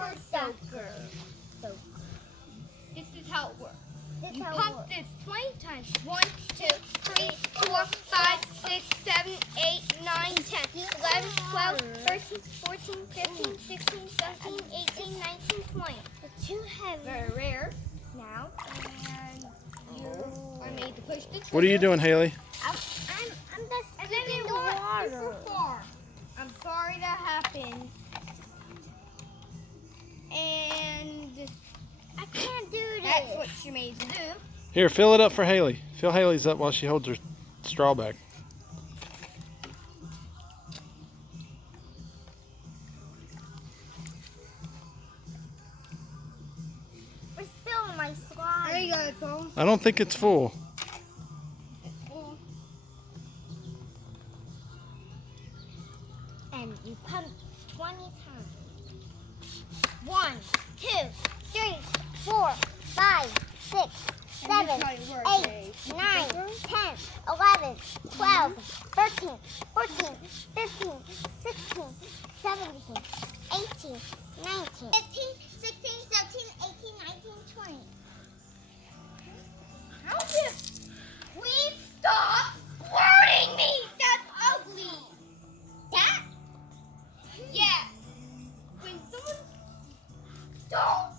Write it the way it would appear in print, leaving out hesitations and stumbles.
Super soaker. This is how it works. You pump this 20 times. 1, 2, 3, 4, 5, 6, 7, 8, 9, 10, 11, 12, 13, 14, 15, 16, 17, 18, 19, 20. It's too heavy. Very rare. Now, and you are made to push the trigger. What are you doing, Haley? I'm just sticking the water. Super far. I'm sorry that happened. And I can't do this. That's what you're made to do. Here, fill it up for Haley. Fill Haley's up while she holds her straw back. We're still in my slide. There you go, phone. I don't think it's full. It's full. And you pump 20 times. 1, 2, 3, 4, 5, 6, 7, 8, 9, 10, 11, 12, 13, 14, 15, 16, 17, 18, 19, 15, 16, 17, 18, 19, 20. How did please stop squirting me? That's ugly. That? Yes. When someone don't